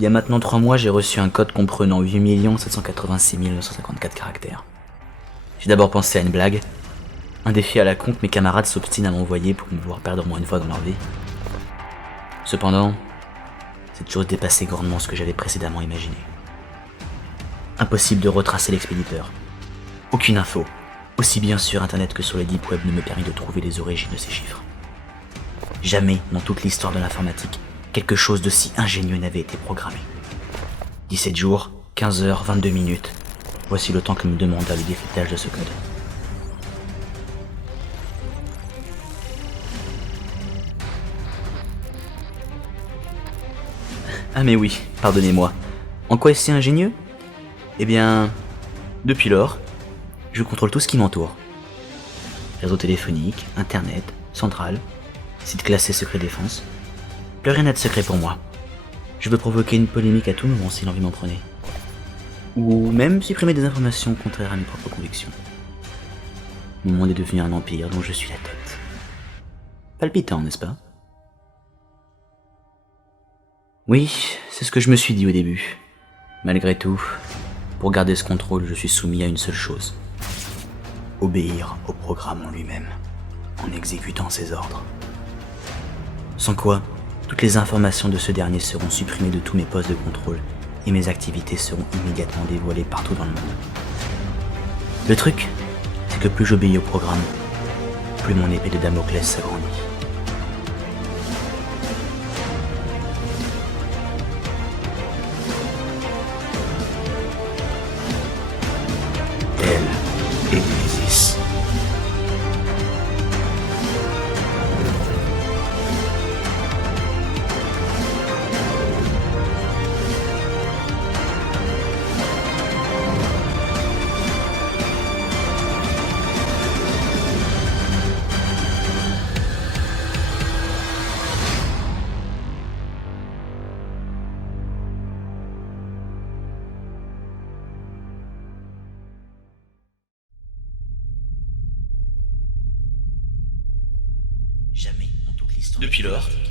Il y a maintenant 3 mois, j'ai reçu un code comprenant 8 786 954 caractères. J'ai d'abord pensé à une blague, un défi à la con que mes camarades s'obstinent à m'envoyer pour me voir perdre au moins une fois dans leur vie. Cependant, cette chose dépassait grandement ce que j'avais précédemment imaginé. Impossible de retracer l'expéditeur. Aucune info, aussi bien sur internet que sur le deep web, ne me permit de trouver les origines de ces chiffres. Jamais, dans toute l'histoire de l'informatique, quelque chose de si ingénieux n'avait été programmé. 17 jours, 15 heures, 22 minutes. Voici le temps que me demanda le décryptage de ce code. Ah mais oui, pardonnez-moi. En quoi est-ce si ingénieux ? Eh bien, depuis lors, je contrôle tout ce qui m'entoure. Réseau téléphonique, internet, centrale, site classé secret défense. Plus rien n'a de secret pour moi. Je peux provoquer une polémique à tout moment si l'envie m'en prenait. Ou même supprimer des informations contraires à mes propres convictions. Mon monde est devenu un empire dont je suis la tête. Palpitant, n'est-ce pas ? Oui, c'est ce que je me suis dit au début. Malgré tout, pour garder ce contrôle, je suis soumis à une seule chose. Obéir au programme en lui-même, en exécutant ses ordres. Sans quoi, toutes les informations de ce dernier seront supprimées de tous mes postes de contrôle et mes activités seront immédiatement dévoilées partout dans le monde. Le truc, c'est que plus j'obéis au programme, plus mon épée de Damoclès s'agrandit. Elle est Némésis. Jamais dans toute l'histoire.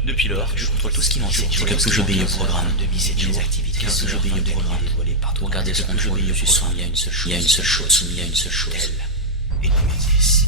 Depuis lors, je contrôle tout ce qui m'entoure. C'est que plus j'obéis au programme, mes activités, que j'obéis au programme, pour garder ce contrôle, je suis soumis à une seule chose. Il y a une seule chose, Elle et Némésis.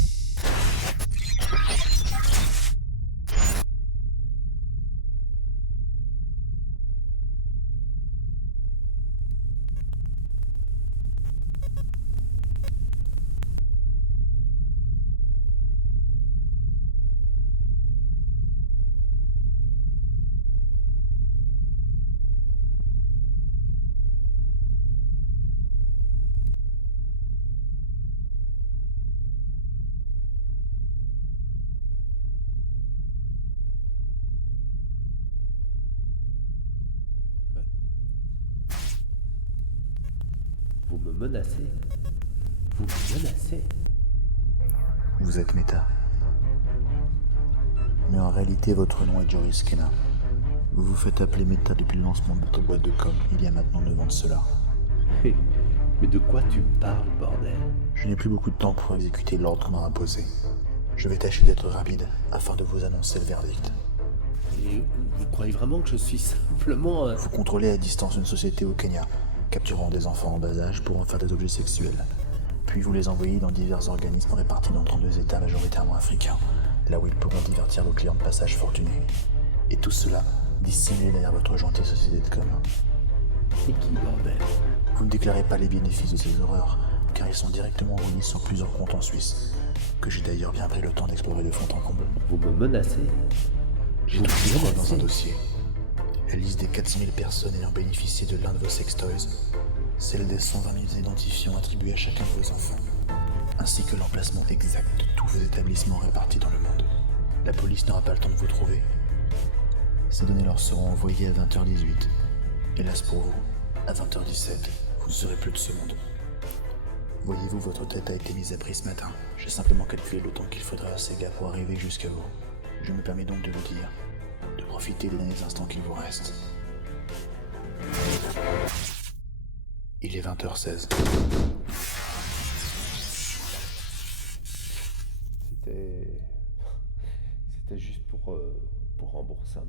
Vous me menacez. Vous me menacez. Vous êtes Meta. Mais en réalité, votre nom est Joris Skinner. Vous vous faites appeler Meta depuis le lancement de votre boîte de com, il y a maintenant 9 ans de cela. Mais de quoi tu parles, bordel? Je n'ai plus beaucoup de temps pour exécuter l'ordre qu'on m'a imposé. Je vais tâcher d'être rapide, afin de vous annoncer le verdict. Et vous croyez vraiment que je suis simplement... Vous contrôlez à distance une société au Kenya, capturant des enfants en bas âge pour en faire des objets sexuels. Puis vous les envoyez dans divers organismes répartis dans 32 États majoritairement africains, là où ils pourront divertir vos clients de passage fortunés. Et tout cela dissimulé derrière votre gentille société de com. C'est qui, bordel? Vous ne déclarez pas les bénéfices de ces horreurs, car ils sont directement remis sur plusieurs comptes en Suisse, que j'ai d'ailleurs bien pris le temps d'explorer de fond en comble. Vous me menacez? J'ai Vous trouvé me preuve dans un menacez? dossier. La liste des 400 000 personnes ayant bénéficié de l'un de vos sextoys, celle des 120 000 identifiants attribués à chacun de vos enfants, ainsi que l'emplacement exact de tous vos établissements répartis dans le monde. La police n'aura pas le temps de vous trouver. Ces données leur seront envoyées à 20h18. Hélas pour vous, à 20h17, vous ne serez plus de ce monde. Voyez-vous, votre tête a été mise à prix ce matin. J'ai simplement calculé le temps qu'il faudra à ces gars pour arriver jusqu'à vous. Je me permets donc de vous dire de profiter des derniers instants qu'il vous reste. Il est 20h16. C'était juste pour rembourser un...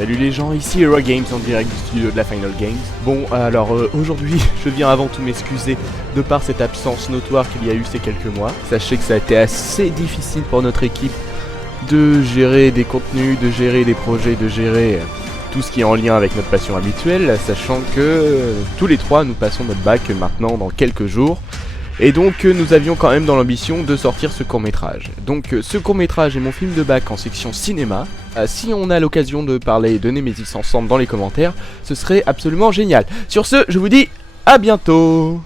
Salut les gens, ici Hero Games en direct du studio de la Final Games. Bon, alors aujourd'hui, je viens avant tout m'excuser de par cette absence notoire qu'il y a eu ces quelques mois. Sachez que ça a été assez difficile pour notre équipe de gérer des contenus, de gérer des projets, de gérer tout ce qui est en lien avec notre passion habituelle, sachant que tous les trois nous passons notre bac maintenant dans quelques jours. Et donc nous avions quand même dans l'ambition de sortir ce court-métrage. Donc ce court-métrage est mon film de bac en section cinéma. Si on a l'occasion de parler de Nemesis ensemble dans les commentaires, ce serait absolument génial. Sur ce, je vous dis à bientôt.